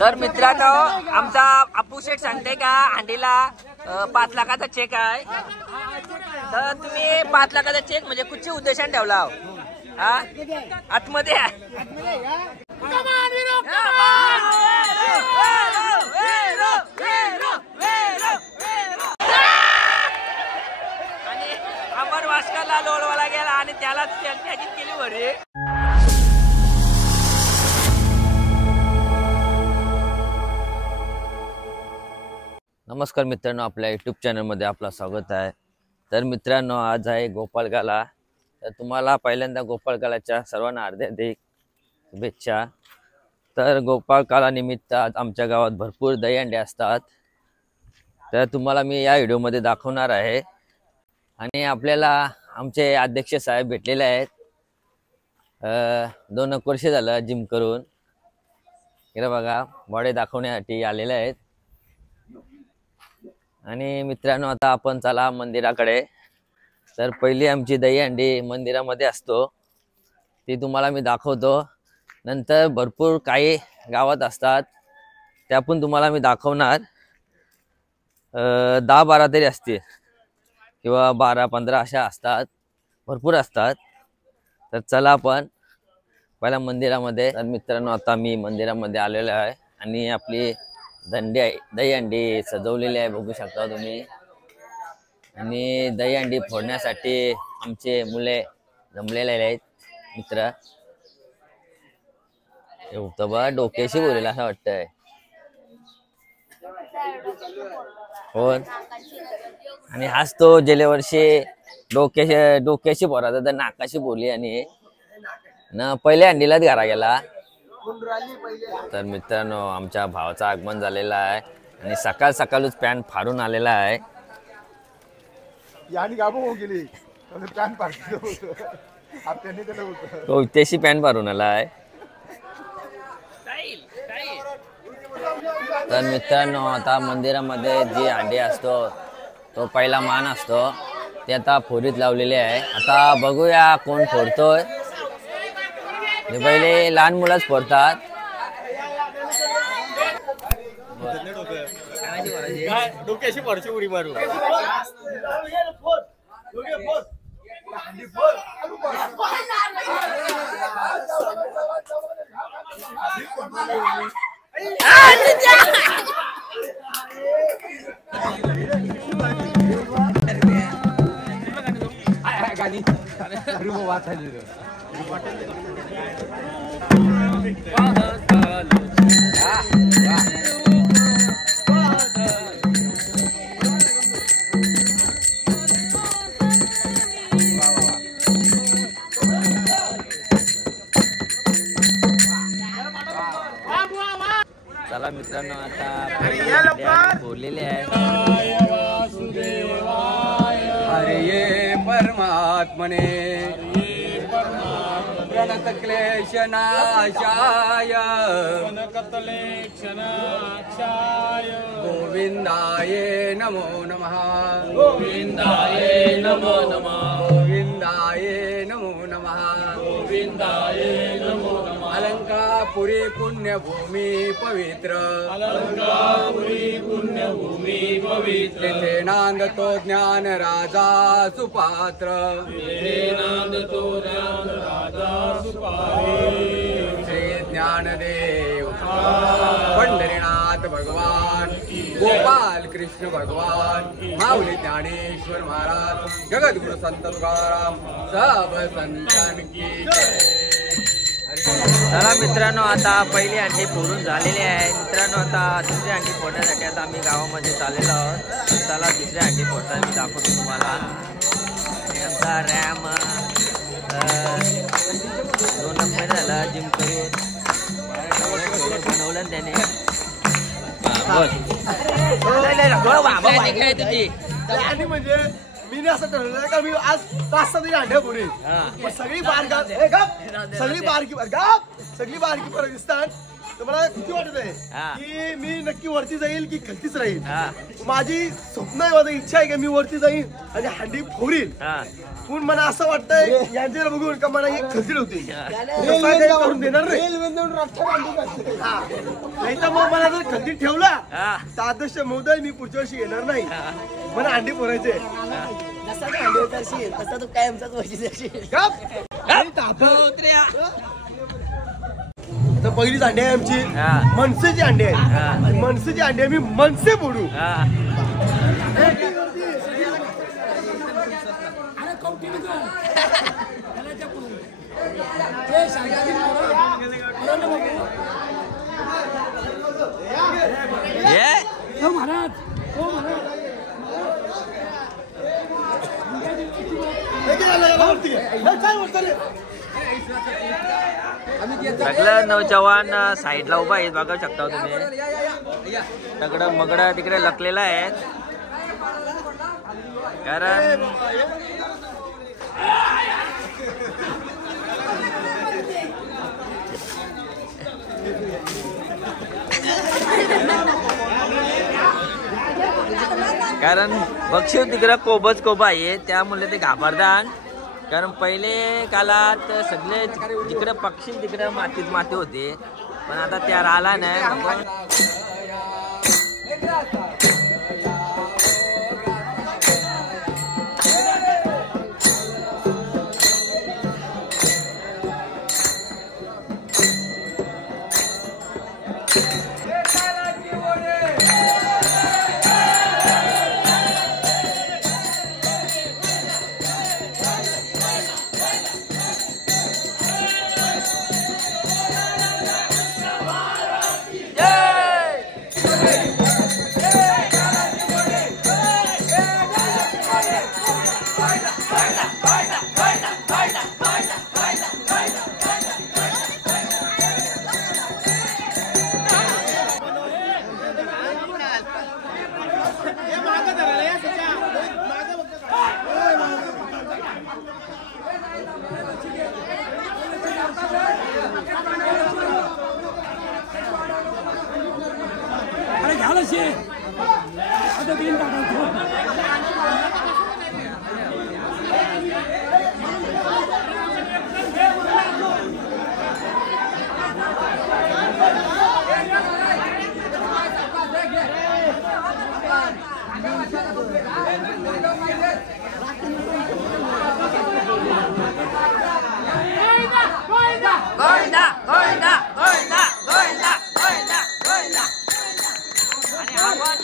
तर मित्रांनो आमचा अपू शेठ सांगते का हंडीला 5 लाखाचा चेक आहे। तर तुम्ही 5 लाखाचा चेक म्हणजे कुठच्या उद्देशाने ठेवला हा आतमध्ये आणि अमर वास्करला लोळवाला गेला आणि त्याला त्याची केली भरी। नमस्कार मित्रांनो, आपल्या यूट्यूब चॅनलमध्ये आपलं स्वागत आहे। तर मित्रांनो आज आहे गोपाळकाला। तर तुम्हाला पहिल्यांदा गोपाळकालाच्या सर्वांना हार्दिक शुभेच्छा। तर गोपाळकाला निमित्त आज आमच्या गावात भरपूर दहीहंडी असतात। तर तुम्हाला मी या व्हिडिओमध्ये दाखवणार आहे। आणि आपल्याला आमचे अध्यक्ष साहेब भेटलेले आहेत 2 वर्ष झालं जिम करून। इकडे बघा बॉडी दाखवण्यासाठी आलेले आहेत। आणि मित्रांनो आता आपण चला मंदिराकडे। तर पहिली आमची दहीहंडी मंदिरामध्ये असतो, ती तुम्हाला मी दाखवतो। नंतर भरपूर काही गावात असतात, त्या पण तुम्हाला मी दाखवणार। 10-12 तरी असतील किंवा 12-15 अशा असतात, भरपूर असतात। तर चला आपण पहिला मंदिरामध्ये। तर मित्रांनो आता मी मंदिरामध्ये आलेलो आहे आणि आपली दहीहंडी सजवलेली आहे, बघू शकता तुम्ही। आणि दहीहंडी फोडण्यासाठी आमचे मुले जमलेले आहेत मित्र। बा डोक्याशी बोलेल असं वाटतंय हो। आणि हाच तो गेल्या वर्षी डोक्याशी बोलायचा तर नाकाशी बोलली आणि ना पहिल्या हंडीलाच घरा गेला। तर मित्रांनो आमच्या भावाचं आगमन झालेलं आहे आणि सकाळ सकाळच पॅन्ट फाडून आलेला आहे। कोणत्याशी पॅन्ट फाडून आला आहे। तर मित्रांनो आता मंदिरामध्ये जी हंडी असतो तो पहिला मान असतो, ते आता फोडीत लावलेले आहे। आता बघूया कोण फोडतोय। पहिले लहान मुलंच फोडतात। डोक्याशी पडची उडी मारू। चला मित्रांनो आता बोललेले आहे। हरे ये परमात्मने प्रणत क्लेश नाशाय गोविंदाय नमो नमः। गोविंदाय नमो नमः। गोविंदाय नमो नमः। गोविंदाय नमो नमः। अलंकापुरी पुण्यभूमी पवित्र। अलंकापुरी पुण्यभूमी पवित्र। तिथे नांदतो ज्ञान राजा सुपात्र। तिथे नांदतो ज्ञान राजा सुपात्र। श्री ज्ञानदेव पंढरीनाथ भगवान, गोपाल कृष्ण भगवान, माऊली ज्ञानेश्वर महाराज, जगद्गुरु संत तुकाराम, सब संतान की जय। चला मित्रांनो आता पहिली हंडी फोडून झालेली आहे। मित्रांनो आता दुसरी हंडी फोडण्यासाठी आता आम्ही गावामध्ये चाललेलो आहोत। चला दुसरी हंडी फोडताना मी दाखवतो तुम्हाला। आमचा रॅम 2 महिने झाला जिम करून बनवलं त्याने। काय तुझी म्हणजे मी असं ठरवलं का मी आज 5-6 तरी अंड्या पुढे सगळी बारकी पोरं दिसतात तर मला किती वाटत आहे हा. की मी नक्की वरती जाईल की खालतीच राहील. हा माझी स्वप्न आहे, माझी इच्छा आहे की मी वरती जाईन आणि हंडी फोडील. हा पण मला असं वाटतंय यांच्याकडे बघून का मला एक खलतील होती करून देणार नाही. नाही तर मग मला जर खलतील ठेवला हा तर आदर्श महोदय मी पुढच्या वर्षी येणार नाही. मला हंडी फोडायचे. तसा तू कायमचाच वर्षी तर पहिलीच अंडी आहे आमची हा. मनसेची अंडी आहे. हा. आणि मनसेची अंडी आहे, मी मनसे फोडू. हा सगळं नौजवान साईडला उभा आहेत, बघू शकता तुम्ही. दगड मगड तिकडे लकलेला आहेत. कारण बक्षीस तिकडे कोबच कोबा आहे, त्यामुळे ते घाबरतात. कारण पहिले काळात सगळे जिकडे पक्षी तिकडे मातीत माती होते, पण आता त्या राहिला नाही.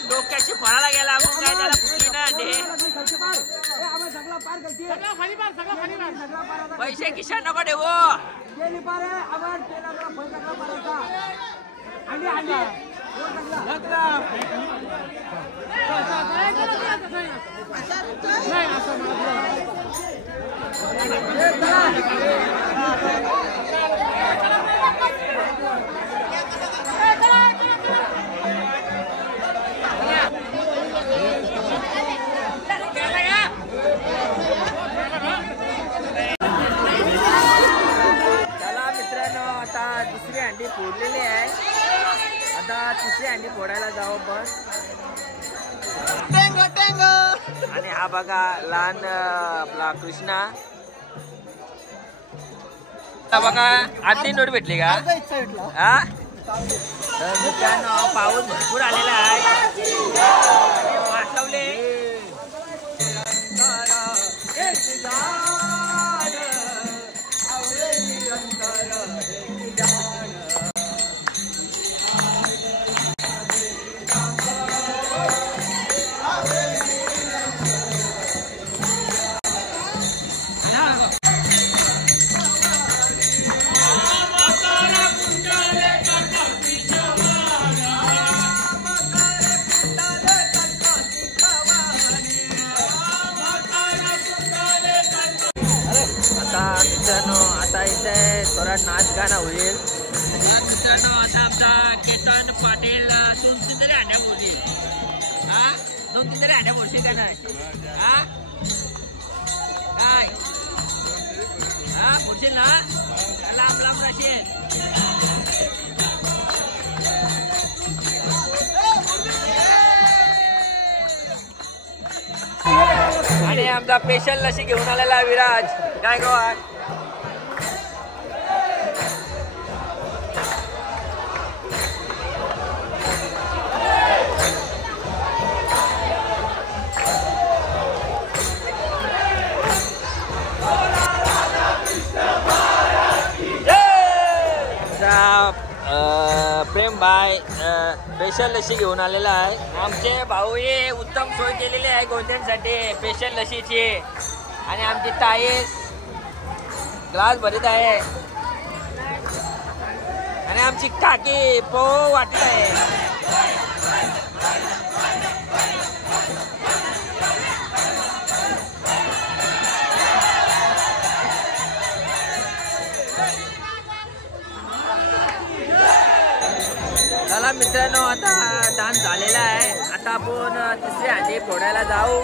डोक्याची फळाला गेला आपण काय त्याला कुठली ना पैसे किशात नको ठेवू. दुसरी हंडी फोडलेली आहे, आता तिसरी हंडी फोडायला जाऊ आपण. आणि हा बघा लहान आपला कृष्णा. बघा आधी नोट भेटली का? हा तर मित्रांनो पाऊस भरपूर आलेला आहे, वाचवले. मित्रांनो आता इथे थोडा नाच गाणं होईल. मित्रांनो आता आमचा केतन पाटील 2-3 तरी हंड्या बोलतील. हा 2-3 तरी हंड्या बोलशील का नाही? हा काय हा बोलशील ना? लांब लांब राहशील. आमचा स्पेशल लशी घेऊन आलेला विराज गायकवाड. प्रेम भाई स्पेशल लशी घेऊन आलेला आहे. आमचे भाऊ हे उत्तम सोय केलेली आहे गोंद्यांसाठी स्पेशल लशीची. आणि आमची ताईस ग्लास भरीत आहे. आणि आमची काकी पोह वाटत आहे. चला मित्रांनो, आता डान्स झालेला आहे. आता आपण तिसरी हंडी फोडायला जाऊ.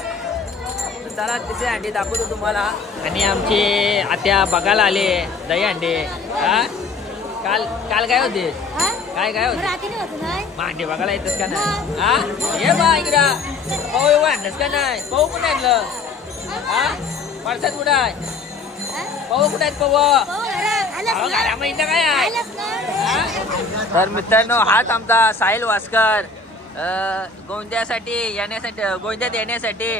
चला तिसरी हंडी दाखवतो तुम्हाला. आणि आमचे आत्या बघायला आले दही हंडी. हा काल काल काय होते काय होते भांडी बघायला येतच का नाही? हा ये बा इकडा पाहू एवढं आणलंच का नाही? पाहू कुठे आणलं? हा परसात कुठं आहे? पाहू कुठे आहेत? पाहू घरामध्ये काय आहे? तर मित्रांनो, हाच आमचा साहिल वास्कर गोंद्यासाठी येण्यासाठी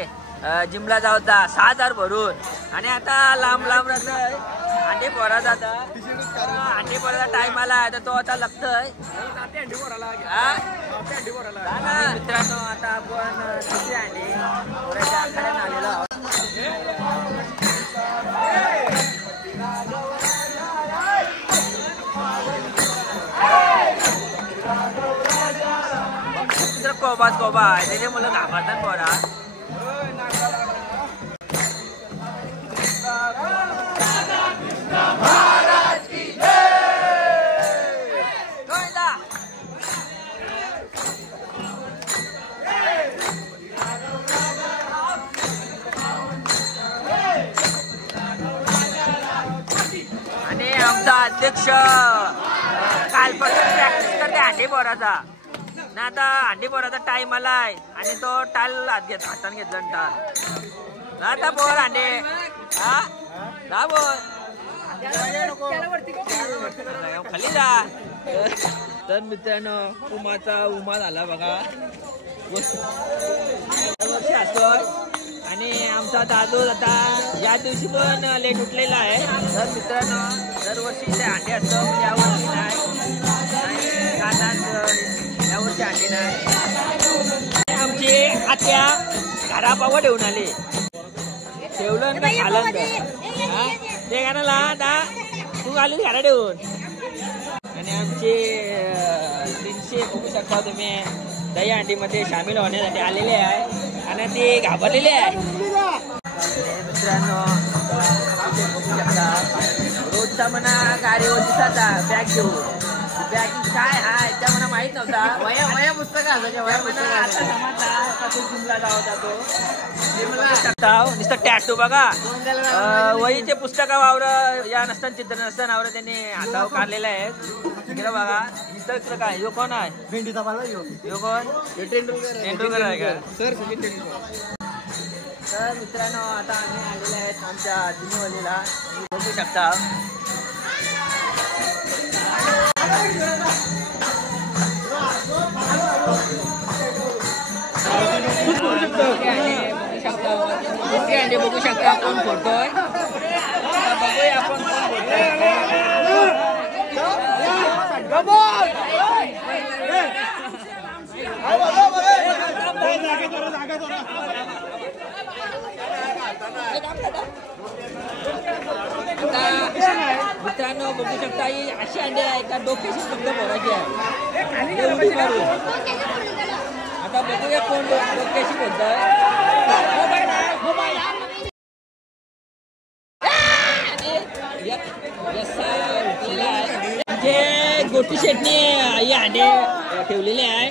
जिमला जाऊचा 6,000 भरून. आणि आता लांब अंडी पोरा जाता. अंडी पोराचा टाइम आला तर तो आता लागतोय. मित्रांनो, आता आपण तिसरी अंडी पोराच्या आखाड्यात आलेलो आहोत. कोबा आहे त्याचे मुलं घाबरतात पोरा. आणि आमचा अध्यक्ष कालपासून प्रॅक्टिस करते हंडी पोराचा. ना आता हंडी पोराचा टाइम आलाय आणि तो टाल हाताने घेतला टाल. आता बोर हंडी हा बोर खाली जा. तर मित्रांनो, उमा झाला बघा दरवर्षी असतोय. आणि आमचा दादू आता या दिवशी पण लेट उठलेला आहे. तर मित्रांनो, दरवर्षी इथे हंडी असतो, यावर्षी नाही. यावर्षी हंडी नाही. आमची आत्या घरापाव ठेवून आली. ठेवलं का खालं का ते गाण्याला आता तू आली घरा ठेवून. आणि आमचे 300 बघू शकता तुम्ही दही हंडीमध्ये सामील होण्यासाठी आलेले आहे. आणि ते घाबरलेले आहे. मित्रांनो, बघू शकता रोजचा म्हणा गाडीवर दिसाचा बॅग घेऊन. बॅग काय आहे त्या मला माहित नव्हता. वया पुस्तक जिमला जातो नुसतं टॅटू बघा. वहीचे पुस्तक वावर या नसताना चित्र नसताना वावर त्यांनी हातावर काढलेले आहेत. इकडे बघा इथं काय यो कोण आहे? भेंडीचा पाला यो कोण? तेंडुलकर आहे का? तर मित्रांनो, आता आम्ही आलेले आहेत आमच्या जिमवालीला. बघू शकता बघू शकता कोण फोडतोय. बघूया आपण मित्रांनो, बघू शकता ही अशी अंडे आहेत का डोक्याशी फक्त भरायची आहे. आता बघूया कोण डोक्याशी बोलतोय. जे गोटी शेटने ही अंडे ठेवलेले आहे.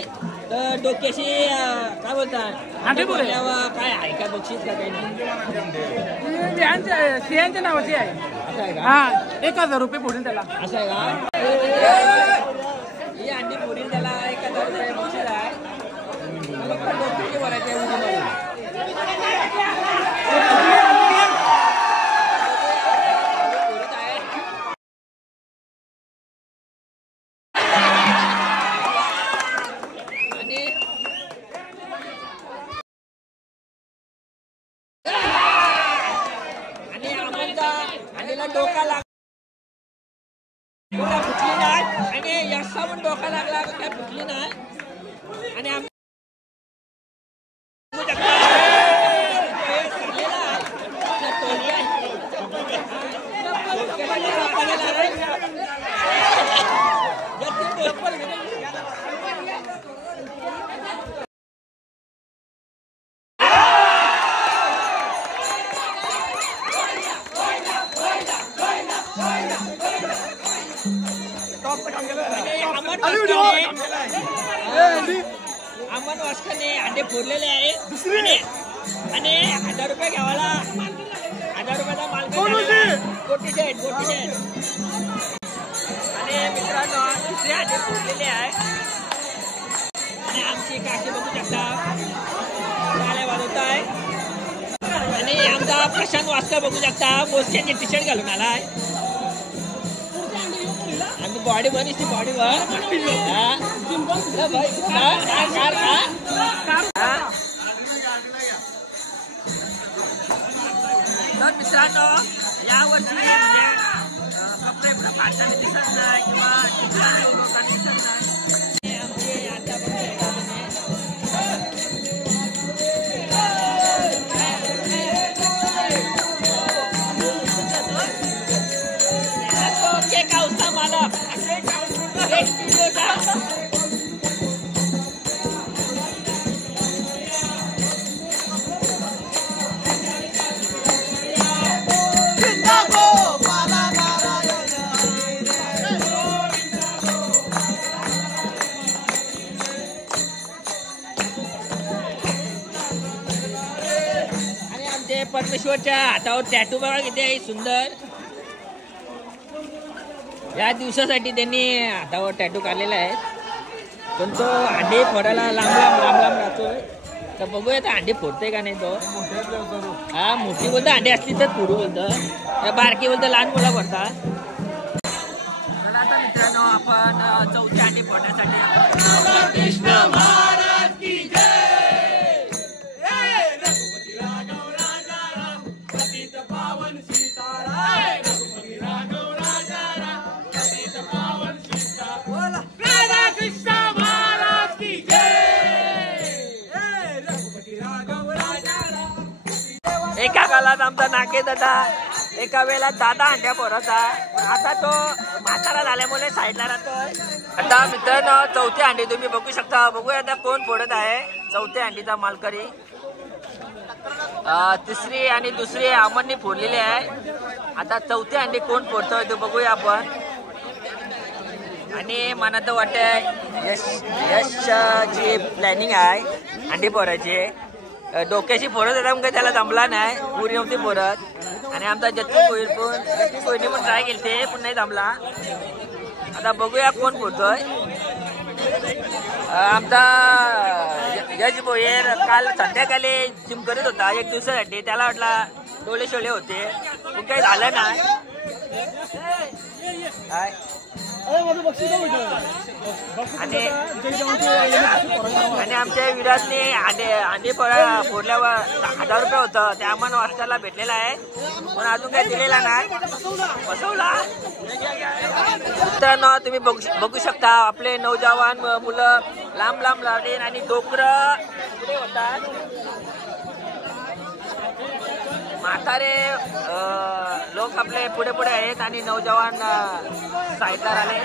तर डोक्याशी काय बोलतात अंडे बोलल्यावर काय आहे का बक्षीस का काही नाही? सिंहांच्या नावाची आहे. असं आहे का? हा 1,000 रुपये फोडून त्याला. असं आहे का? ही अंडी फोडून त्याला 1,000 रुपये बक्षीस आहे. डोक्याची भरायची आहे. आणि यशा पण डोका लागला काय फुटली नाही आणि आम्ही अमन वास्करने अंडे फोडलेले आहे आणि 1000 रुपये घ्यावाला 1000 रुपयाचा माल कोटीचे आहेत आणि मित्रांनो दुसरे अंडे फोडलेले आहे आणि आमची काकी बघू शकता गाड्या वाजवत आहे आणि आमचा प्रशांत वास्कर बघू शकता मोस्क्याचे टी शर्ट घालून आला आहे आणि बॉडी बनवली बॉडीवर तर मित्रांनो यावर्षी कपडे भारताने दिसत नाही किंवा लोकांनी दिसत नाही आमचे आता परमेश्वरच्या हातावर टॅटू बघा किती आहे सुंदर या दिवसासाठी त्यांनी हातावर टॅटू काढलेला आहे पण तो अंडे फोडायला लांब राहतोय तर बघूया तर अंडे फोडतोय का नाही तो हा मोठी बोलतो अंडे असली तर फोडू बोलतं बारकी बोलतं लहान मुला भरता तर आता मित्रांनो आपण चौथी अंडे फोडण्यासाठी कृष्ण महाराज की जय एका काळात आमचा नाकेत होता एका वेळेला दादा अंड्या फोडायचा आता तो म्हातारा झाल्यामुळे साईडला राहतोय आता मित्रांनो चौथी अंडी तुम्ही बघू शकता बघूया आता कोण फोडत आहे चौथ्या अंडीचा मालकरी तिसरी आणि दुसरी अमननी फोडलेली आहे आता चौथी अंडी कोण फोडतोय ते बघूया आपण आणि मला तर वाटतं यशची प्लॅनिंग आहे अंडी फोडायची डोक्याशी फोडत होता मग त्याला जमला नाही पुरी नव्हती फोडत आणि आमचा जत्ती कोयनी पण ट्राय केली ते पण नाही जमला आता बघूया कोण फोडतोय आमचा यश भोयर काल संध्याकाळी जिम करत होता एक दिवसासाठी त्याला वाटला डोळे शोळे होते पण काही झालं नाही आणि आमच्या विराटने अंडे फोडल्यावर 1000 रुपये होतं ते आम्हाला वाजताला भेटलेला आहे पण अजून काही दिलेला नाही बसवला तर तुम्ही बघू शकता आपले नौजवान मुलं लांब लांब आणि डोंगर पुढे होतात म्हातारे लोक आपले पुढे आहेत आणि नौजवान साईडला आले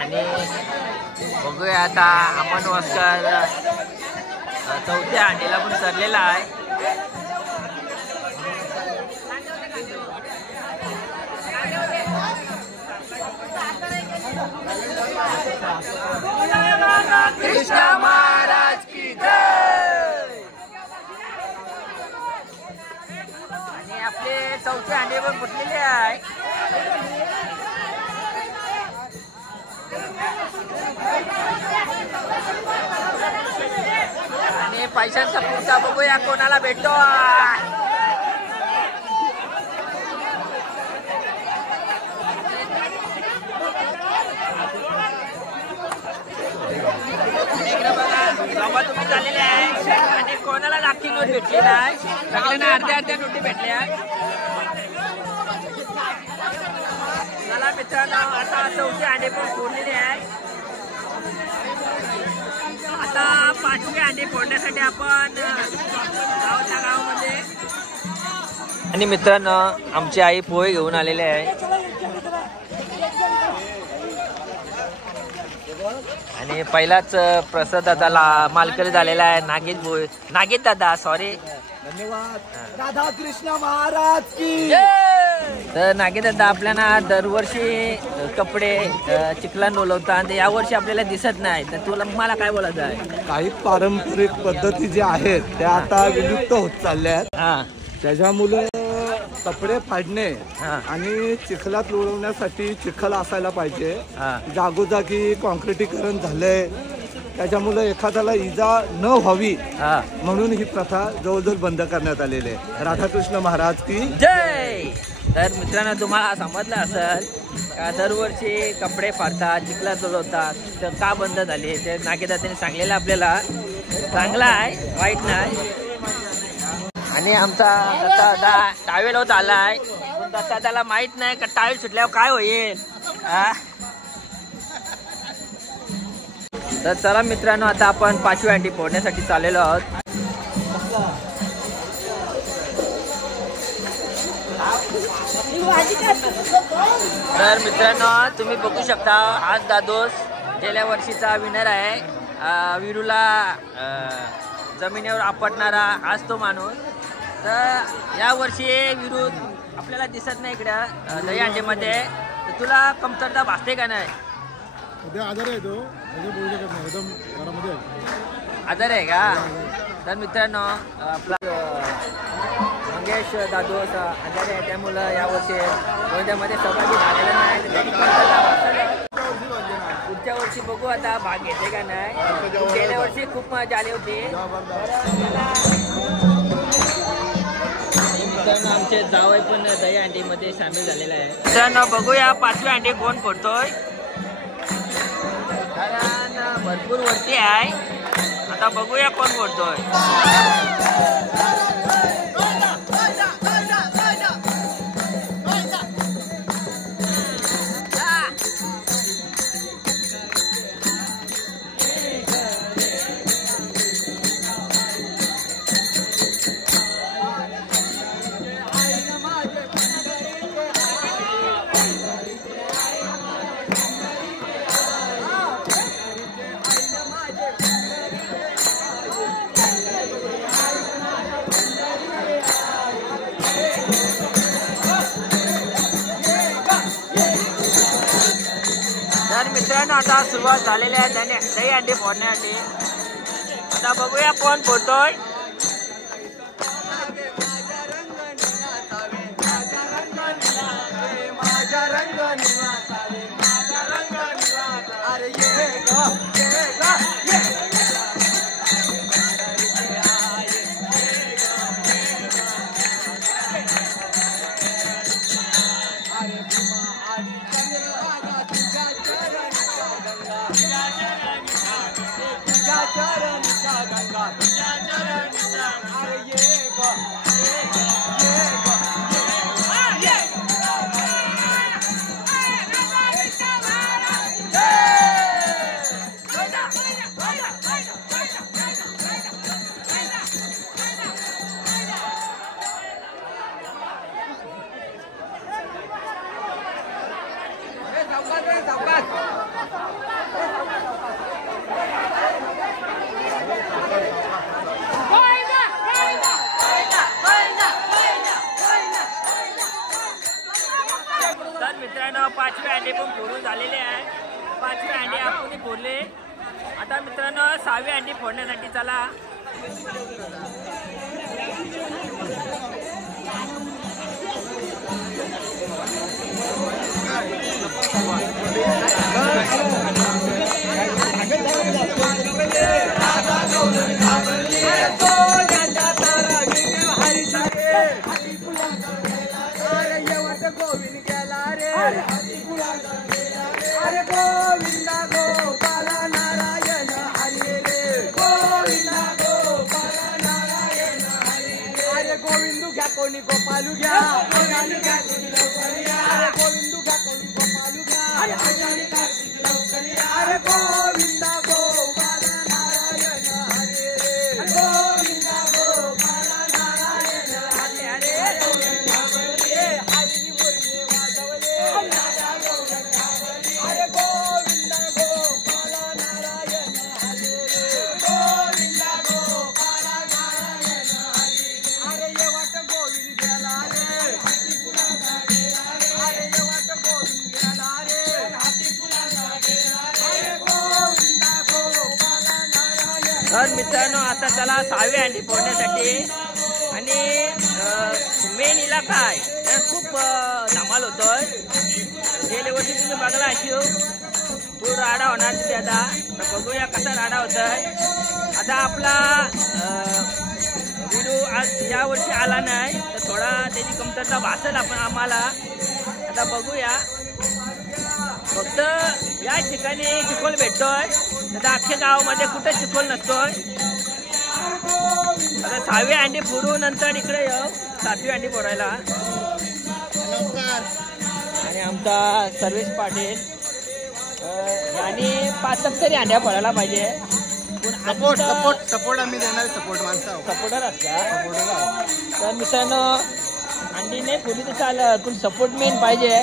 आणि बघूया आता अमन वास्कर चौथ्या अंडीला पण सरलेला आहे कृष्ण महाराज की जय आणि आपले चौथे अंडे पण फुटलेले आहे आणि पैशांचा पुढचा बघूया कोणाला भेटतो भेटली नाही, सगळ्यांना अर्ध्या नोटी भेटल्या. चला मित्रांनो, आता 4थी अंडी पण फोडलेली आहे. आता 5वी अंडी फोडण्यासाठी आपण गावाच्या गावामध्ये. आणि मित्रांनो, आमची आई पोहे घेऊन आलेले आहे. आणि पहिलाच प्रसाद दादाला मालकरी झालेला आहे. नागेश दादा, सॉरी. धन्यवाद. राधा कृष्ण महाराज की. तर नागेश दादा आपल्याला दरवर्षी कपडे चिखलान बोलवतात आणि यावर्षी आपल्याला दिसत नाही, तर मला काय बोलायचं आहे? काही पारंपरिक पद्धती ज्या आहेत त्या आता विलुप्त होत चालल्या आहेत. हा, त्याच्यामुळे कपडे फाडणे आणि चिखलात लोळवण्यासाठी चिखल असायला पाहिजे. जागोजागी कॉन्क्रिटीकरण झालंय, त्याच्यामुळे एखाद्याला इजा न व्हावी म्हणून ही प्रथा जवळजवळ बंद करण्यात आलेली आहे. राधाकृष्ण महाराज की जय. तर मित्रांनो, तुम्हाला समजलं असेल का दरवर्षी कपडे फाडतात, चिखलात लोळवतात, तर का बंद झाले ते नागेदादांनी सांगलेलं आपल्याला. चांगला आहे, वाईट नाही. आणि आमचा दत्ता टावेल होत आलाय, पण दत्ता त्याला माहित नाही का टावेल सुटल्यावर काय होईल. तर चला मित्रांनो, आता आपण 5वी अंडी फोडण्यासाठी चाललेलो आहोत. तर मित्रांनो, तुम्ही बघू शकता, आज दादोस गेल्या वर्षीचा विनर आहे. विरूला जमिनीवर आपटणारा आज तो माणूस. तर या वर्षी विरू आपल्याला दिसत नाही इकडं दही अंडीमध्ये. तर तुला कमतरता भासते का नाही? आजार आहे तो, एकदम घरामध्ये आजार आहे का? तर मित्रांनो, आपला मंगेश दादोस आजारी आहे, त्यामुळं यावर्षी गोंद्यामध्ये सहभागी झालेला नाही. पुढच्या वर्षी बघू आता भाग घेते का नाही. गेल्या वर्षी खूप मजा आली होती. मित्रांनो, आमचे जावई पण दही अंडीमध्ये सामील झालेला आहे. मित्रांनो, बघूया 5वी अंडी कोण फोडतोय. कारण भरपूर वरती आहे. आता बघूया कोण फोडतोय. तर मित्रांनो, आता सुरुवात झालेली आहे दही अंडी फोडण्यासाठी. आता बघूया कोण फोडतोय. तर मित्रांनो, 5वी अंडी पण फोडून झालेले आहे. 5वी अंडी आपण फोडले. आता मित्रांनो, 6वी अंडी फोडण्यासाठी चला. तर मित्रांनो आता चला 6वी अंडी फोडण्यासाठी आणि मेन हिला काय खूप धमाल होतोय. गेल्या वर्षी तुम्ही बघला अशिव पूर राडा होणार तिथे. आता बघूया कसा राडा होतोय. आता आपला व्हिडिओ आज या वर्षी आला नाही तर थोडा त्याची कमतरता भासेल आपण आम्हाला. आता बघूया. फक्त या ठिकाणी चिखल भेटतोय. आता अख्ख्या गावामध्ये कुठे चिखल नसतोय. आता 6वी अंडी फोडू नंतर इकडे येऊ 7वी अंडी फोडायला. आणि आमचा सर्वेश पाटील आणि 5 तरी अंड्या फोडायला पाहिजे. सपोर्ट आम्ही देणार. सपोर्टर असता. तर मित्रांनो अंडी नाही फोडली तर चालत पण सपोर्ट मेन पाहिजे.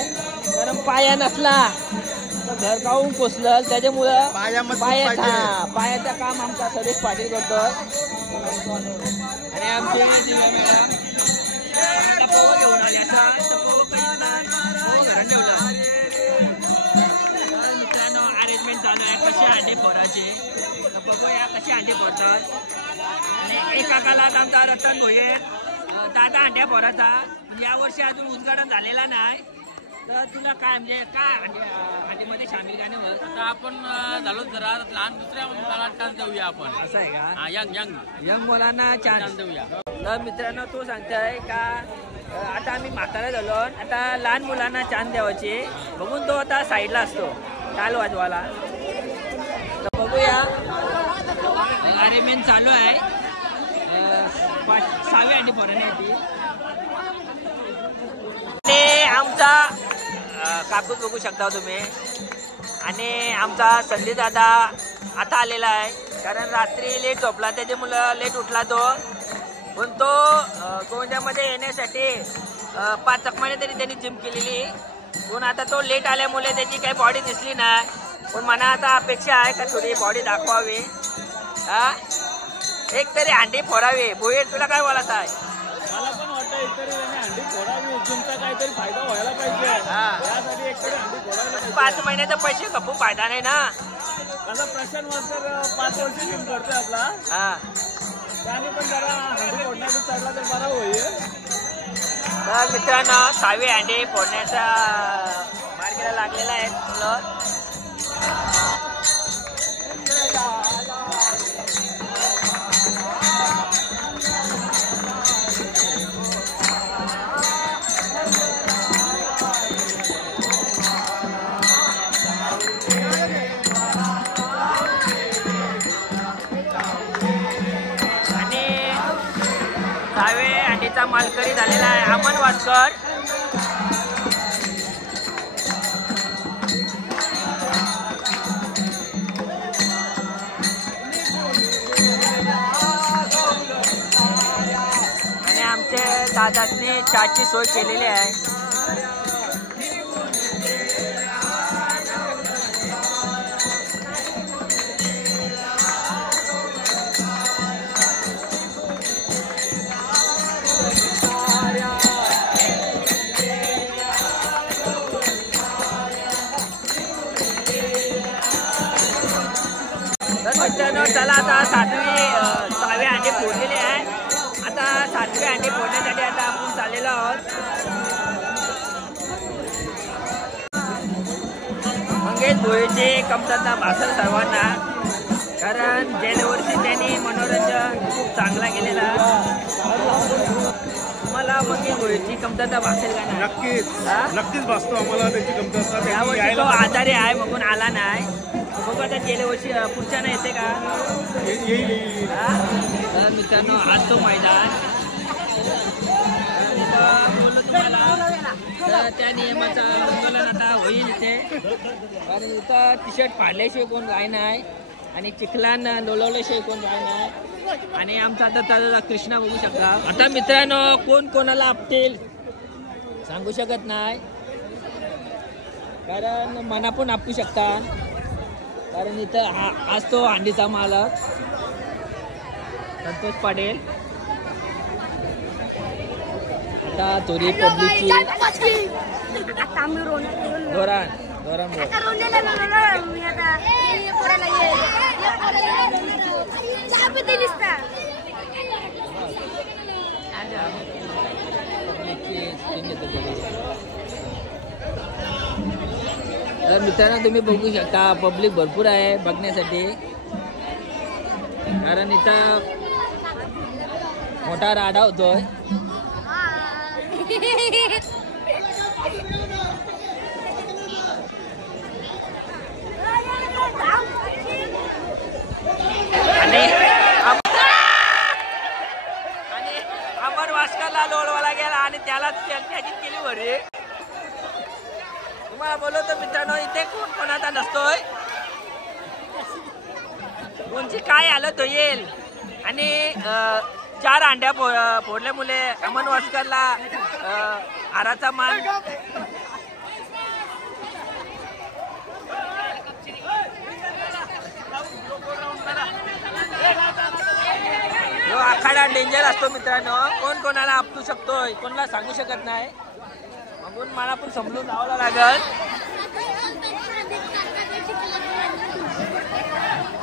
कारण पाया नसला तर घर काढून कोसलं. त्याच्यामुळं पायाचं काम आमचा सर्वेश पाटील करतो. आणि आमचे घेऊन आले मित्रांनो अरेंजमेंट चालू आहे कशी अंडे फोडायचे. बघूया कशी अंडे फोडतात. आणि एका काळात आमचा रतन भोये 10 अंड्या फोडायचा. या वर्षी अजून उद्घाटन झालेला नाही. तर तुला काय म्हणजे काय अंडीमध्ये सामील काय नाही. आता आपण झालो जरा लहान दुसऱ्या मुलाला चान्स देऊया आपण. असं आहे का. यंग मुलांना चान्स देऊया. तर मित्रांनो तो सांगताय का आता आम्ही म्हातारा झालो. आता लहान मुलांना चान्स द्यावायचे. बघून तो आता साईडला असतो टाल वाजवायला. तर बघूया अरेंजमेंट चालू आहे. 6वी अंडी फोडण्यासाठी. आणि आमचा कापूस बघू शकता तुम्ही. आणि आमचा संदीप दादा आता आलेला आहे. कारण रात्री लेट झोपला त्याच्यामुळं लेट उठला तो. पण तो गोंद्यामध्ये येण्यासाठी 5 चकमाने तरी त्यांनी जिम केलेली. पण आता तो लेट आल्यामुळे त्याची काही बॉडी दिसली नाही. पण मला आता अपेक्षा आहे का थोडी बॉडी दाखवावी. एक तरी अंडी फोडावी. भोये तुला काय बोलायचं आहे. मला पण वाटतं एकतरी अंडी फोडावी. जिमचा काहीतरी फायदा व्हायला पाहिजे. यासाठी एकतरी अंडी फोडायला पाहिजे. 5 महिन्याचा पैसे खपून फायदा नाही ना. आता प्रशांत मास्तर 5 वर्ष जिम करतोय आपला. त्याने पण जरा अंडी फोडण्याचा चढला तर बरा होईल. तर मित्रांनो 6वी अंडी फोडण्याच्या मार्गाला लागलेला आहे मुलं. अंडीचा मालकरी झालेला आहे अमन वासकर. आणि आमचे दादांनी चहाची सोय केलेली आहे. चला आता 6वी अंडी फोडलेली आहे. आता 7वी अंडी फोडण्यासाठी आता आपण चाललेलो आहोत. मंगेश भोयेची कमतरता भासेल सर्वांना. कारण गेल्या वर्षी त्यांनी मनोरंजन खूप चांगला केलेला. तुम्हाला मंगेश भोयेची कमतरता भासेल का नाही. नक्कीच भासतो आम्हाला त्याची कमतरता. यावर्षी तो आजारी आहे म्हणून आला नाही. बघू आता गेल्या वर्षी पुढच्या नाही येते का. तर मित्रांनो आज तो मैदान तर त्या नियमाचा उल्लंघन आता होईल इथे. कारण इथं टी शर्ट फाडल्याशिवाय कोण राह नाही आणि चिखलान लोळवल्याशिवाय कोण राह नाही. आणि आमचा आता कृष्णा बघू शकता. आता मित्रांनो कोण कोणाला आपटेल सांगू शकत नाही. कारण मना पण आपू शकता. कारण इथं आज तो अंडीचा मालक संतोष पाटील. आता थोडी पब्लिकची दोरान भाऊ. तर मित्रांनो तुम्ही बघू शकता पब्लिक भरपूर आहे बघण्यासाठी, कारण इथं मोठा राडा होतोय. आणि अमर वास्करला लोळवाला गेला आणि त्याला त्याची केली भरी. तुम्हाला बोलवतो मित्रांनो, इथे कोण कोणाचा नसतोय, कोणची काय हालत होईल. आणि 4 अंड्या फोडल्यामुळे अमन वास्करला हाराचा मान. जो आखाडा डेंजर असतो मित्रांनो, कोण कोणाला आपटू शकतोय कोणाला सांगू शकत नाही, म्हणून मला पण समजून जावं लागल.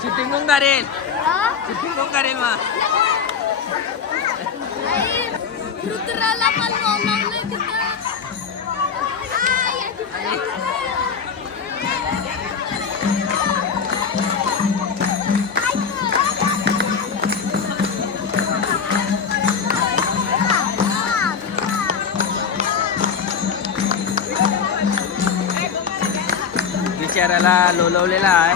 चिटिंग करेल मग. बिचाराला लोलवलेला आहे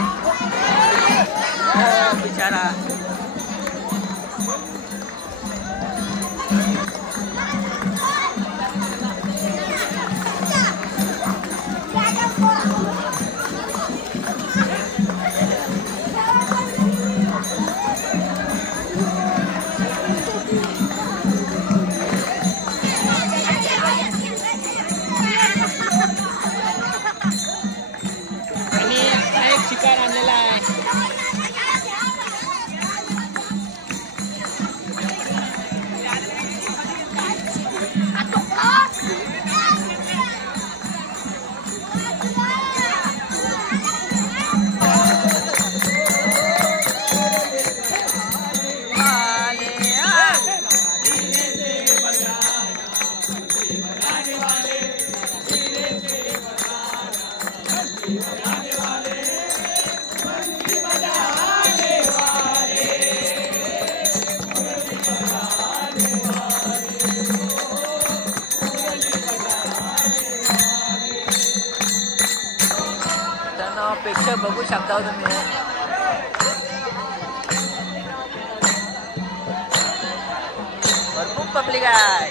बिचारा. प्रेक्षक बघू शकता तुम्ही. भरपूर पब्लिक आहे.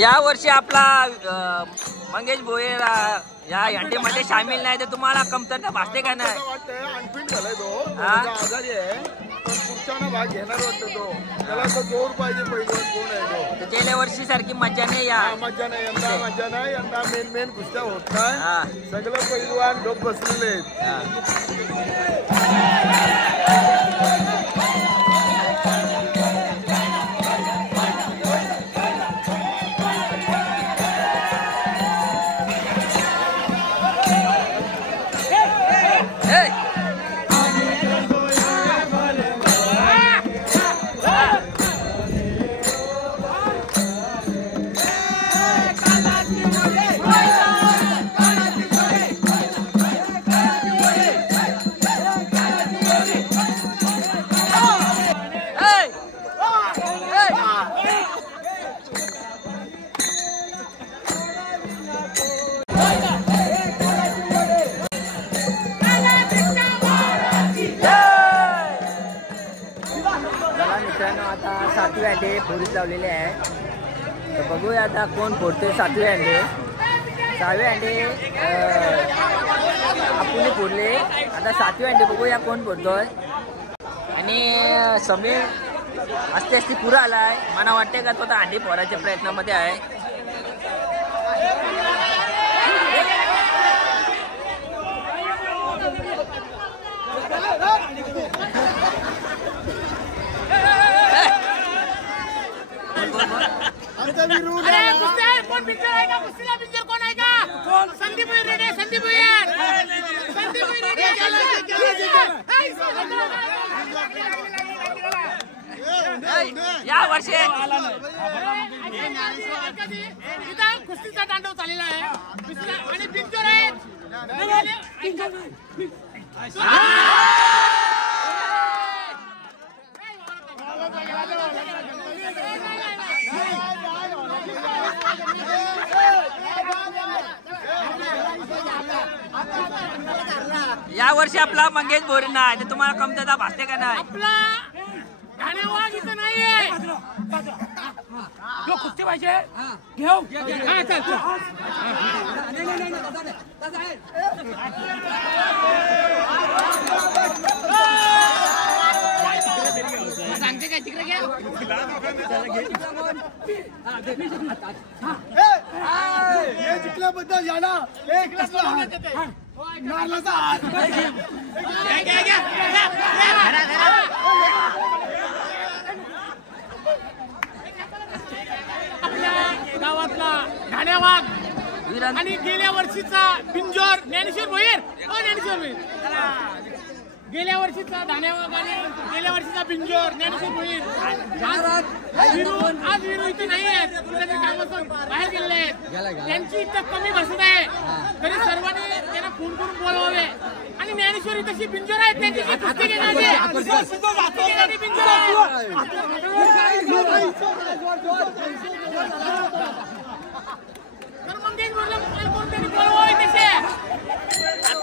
या वर्षी आपला मंगेश भोयर या यांडीमध्ये सामील नाही तर तुम्हाला कमतरता भासते का नाही? अनफिट झालाय तो, आजारी आहे, पण पुढचा भाग घेणार वाटतं तो. त्याला तर जोर पाहिजे. पहिलं कोण आहे तो? गेल्या वर्षी सारखी मजा नाही. या मजा नाही, यंदा मजा नाही. यंदा मेन कुस्त्या होत नाही. सगळं पहिलवान लोक बसलेले आहेत. सातवे अंडे फोडीत लावलेले आहे. तर बघूया आता कोण फोडते सातवे अंडे. 6वे अंडे आपण फोडले. आता 7वे अंडे बघूया कोण फोडतोय. आणि समीर असते असते पुरा आलाय. मला वाटते का तो आता अंडी फोडायच्या प्रयत्नामध्ये आहे. कोण पिक्चर आहे का? कुस्तीला पिक्चर कोण आहे का? संदीप रेड्डी. संदीप या वर्षी इथं कुस्तीचा तांडव चाललेला आहे आणि पिक्चर आहे. या वर्षी आपला मंगेश बोरे नाही. ते तुम्हाला कमतरता भासते का नाही? आपला ठाणेवाग इथं नाहीये. कुस्ती पाहिजे घेऊ. सांगते काय तिकडे घ्या. जिंकल्याबद्दल याला एक आपल्या गावातला ठाणेवाग आणि गेल्या वर्षीचा बिंजोर ज्ञानेश्वर भोईर. ज्ञानेश्वर भोईर गेल्या वर्षीचा धानेवाग आणि गेल्या वर्षीचा बिंजोर ज्ञानेश्वर भोईर. आज विरू इथे नाही आहेत. कुठल्यातरी कामातून बाहेर गेलेले आहेत. त्यांची इथं कमी बसत आहे. तरी सर्वांनी त्यांना फोन करून बोलवावे. आणि ज्ञानेश्वरी तशी बिंजोर आहेत. त्यांची जी कुस्ती घेण्याची बिंजोर आहे. तर मंगेश बोलला कोणतरी बोलवावे तसे.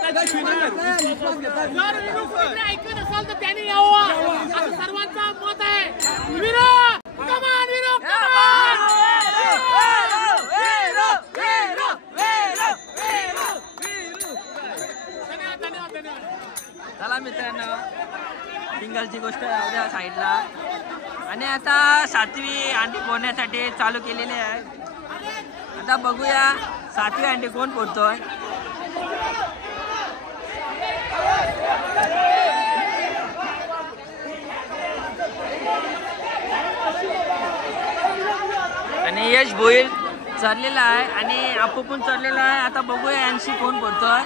जर विरू कुठे ऐकत असाल तर त्यांनी यावं असं सर्वांचं मत आहे. विरू कमान. विरू कमान. चला मित्रांनो, सिंगलची गोष्ट राहू द्या साईडला. आणि आता 7वी अंडी फोडण्यासाठी चालू केलेली आहे. आता बघूया 7वी अंडी कोण फोडतोय. आणि यश भोईर चढलेला आहे आणि आपू पण चढलेला आहे. आता बघूया यांशी कोण फोडतोय.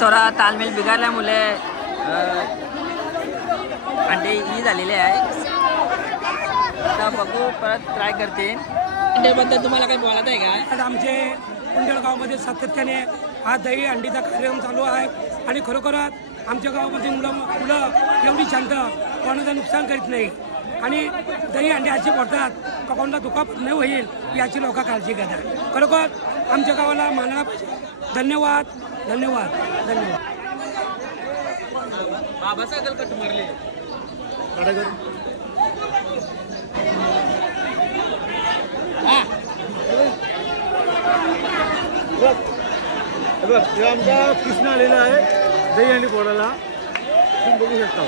थोडा तालमेल बिघडल्यामुळे अंडे ही झालेले आहे. आता बघू परत ट्राय करते. अंड्याबद्दल तुम्हाला काही बोलायचं आहे का? आज आमचे कुंडलगावमध्ये सातत्याने हा दही अंडीचा कार्यक्रम चालू आहे आणि खरोखरच आमच्या गावामध्ये मुलं एवढी शांत कोणाचं नुकसान करीत नाही आणि दही अंडे असे पडतात का कोणाला दुखापत नाही होईल याची लोक काळजी घेतात. खरोखर आमच्या गावाला मानायला पाहिजे. धन्यवाद धन्यवाद धन्यवाद. बाबासाहेब कट मारले आमचा कृष्ण आलेला आहे दही अंडी फोडायला. तुम्ही बघू शकता.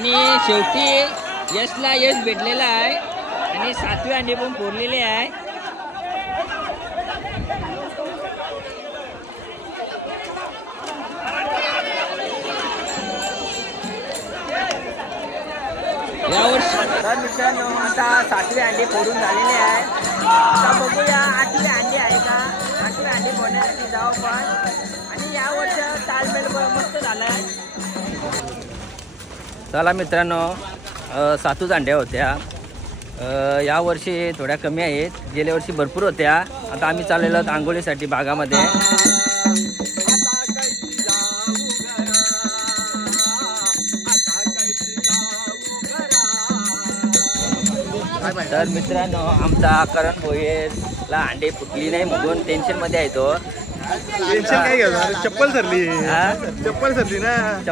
आणि शेवटी यशला यश भेटलेला आहे आणि 7वी अंडी पण फोडलेली आहे. यावर्षी तर मित्रांनो आता 7वी अंडी फोडून झालेली आहे. आता बघूया 8वी अंडी आहे का. 8वी अंडी फोडण्यासाठी जाऊ पण. आणि यावर्षी तालमेल मस्त झालाय. चला मित्रांनो 7च अंड्या होत्या. यावर्षी थोड्या कमी आहेत. गेल्या वर्षी भरपूर होत्या. आता आम्ही चाललेलो आहोत आंघोळीसाठी बागामध्ये. तर मित्रांनो आमचा करण भोयरला अंडे फुटली नाही म्हणून टेन्शन मध्ये आहे तो. टेन्शन काय घ्यायचं. चप्पल सरली. चप्पल सरली ना.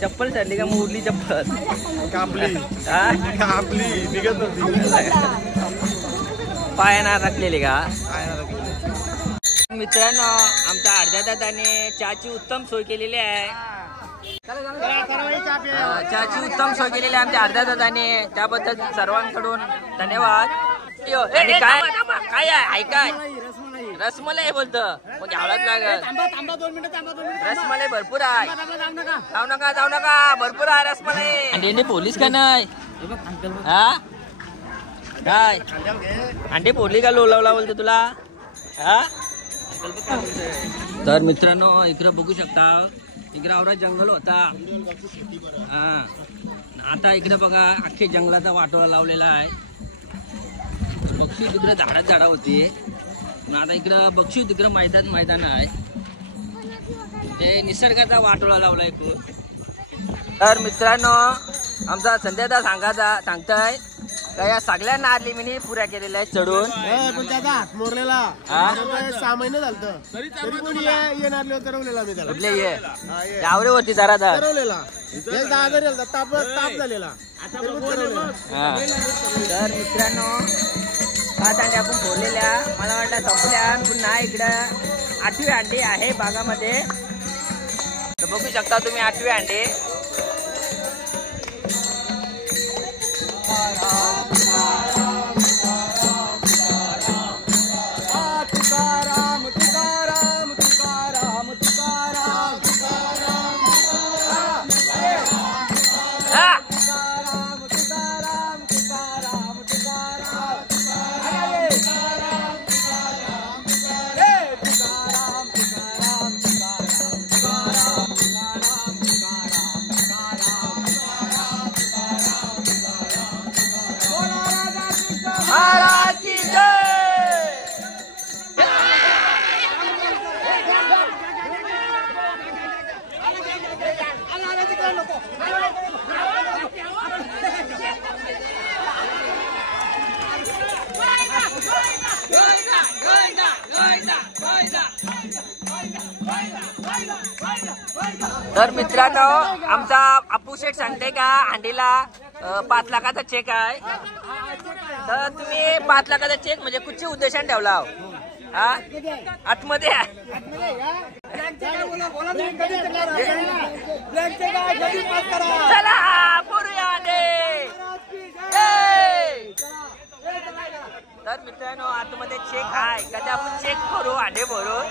चप्पल सरली का मग उडली चप्पल. कापली. कापली निघत होती. पायाना राखलेली का. मित्रांनो आमच्या अर्ध्या दादाने चहाची उत्तम सोय केलेली आहे. चहाची उत्तम सोय केलेली आहे आमच्या अर्ध्या दादाने. त्याबद्दल सर्वांकडून धन्यवाद. आणि काय काय आहे ऐकाय रसमलाई बोलतं मग घ्यावंच लागत. रसमलाई भरपूर आहे. जाऊ नका भरपूर आहे रसमलाई. अंडे पोलीस का नाही. हा काय अंडे फोडली का लोलावला बोलतो तुला. हा तर मित्रांनो इकडं बघू शकता. इकडे आवरा जंगल होता. हा आता इकडे बघा अख्खे जंगलाचा वाटोळा लावलेला आहे. बक्षी तिकडे झाडात होती. आता इकडं बक्षी तिकडं मैदान आहे. ते निसर्गाचा वाटोळा लावलाय खूप. तर मित्रांनो आमचा संध्याचा सांगताय का या सगळ्या नारली मिनी पुऱ्या केलेल्या आहेत चढून. पण त्याचा हात मोरलेला 6 महिने झालं तरी पण येणार तरवलेला मी त्याला. कुठले ये यावरेवरती जरा तरवलेला 10,000 ताप झालेला. तर मित्रांनो 5 अंडे आपण फोडलेल्या. मला वाटलं संपल्या. पुन्हा इकडं 8वी अंडी आहे बागामध्ये. तर बघू शकता तुम्ही 8वी अंडे. तर मित्रांनो आमचा अप्पू शेठ सांगते का अंडीला 5 लाखाचा चेक आहे. तर तुम्ही 5 लाखाचा चेक म्हणजे कुठच्या उद्देशाने ठेवला. हा आतमध्ये चला बोलूया अंडे. तर मित्रांनो आतमध्ये चेक आहे कधी आपण चेक करू अंडे भरून.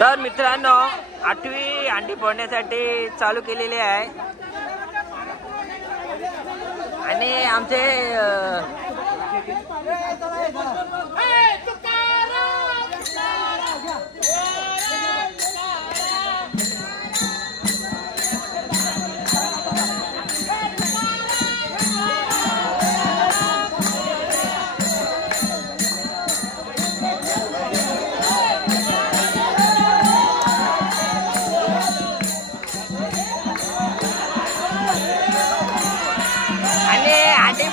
तर मित्रांनो 8वी अंडी फोडण्यासाठी चालू केलेली आहे. आणि आमचे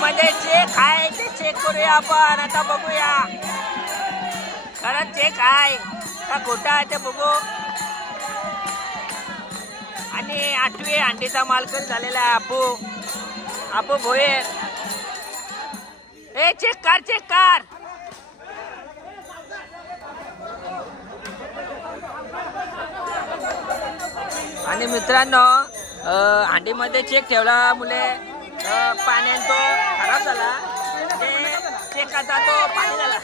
मध्ये चेक आहे ते चेक करूया आपण. आता बघूया खरंच चेक आहे का खोटा आहे ते बघू. आणि 8वी अंडीचा मालकरी झालेला आहे अप्पू भोयर. चेक कर. आणि मित्रांनो हांडीमध्ये चेक ठेवल्यामुळे पाण्याने तो खराब झाला, चेकाचा तो पाणी झाला.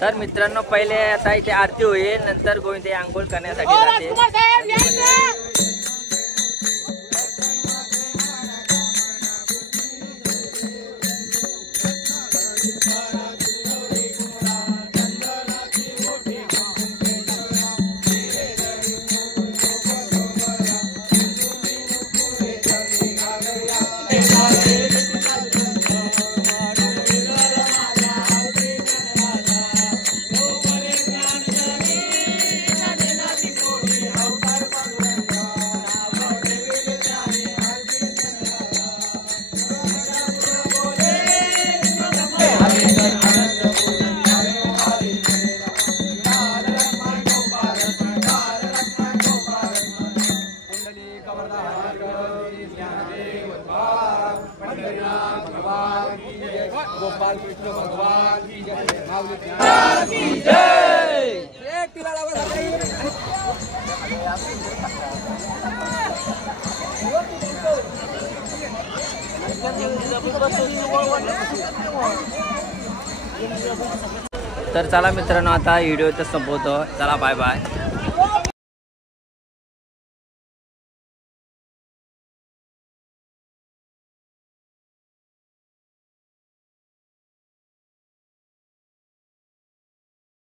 तर मित्रांनो पहिले आता इथे आरती होईल, नंतर गोविंद आंघोळ करण्यासाठी जाते. गोपाल कृष्ण भगवान की जय. तर चला मित्रांनो आता व्हिडिओ इथं संपवतो. चला बाय बाय.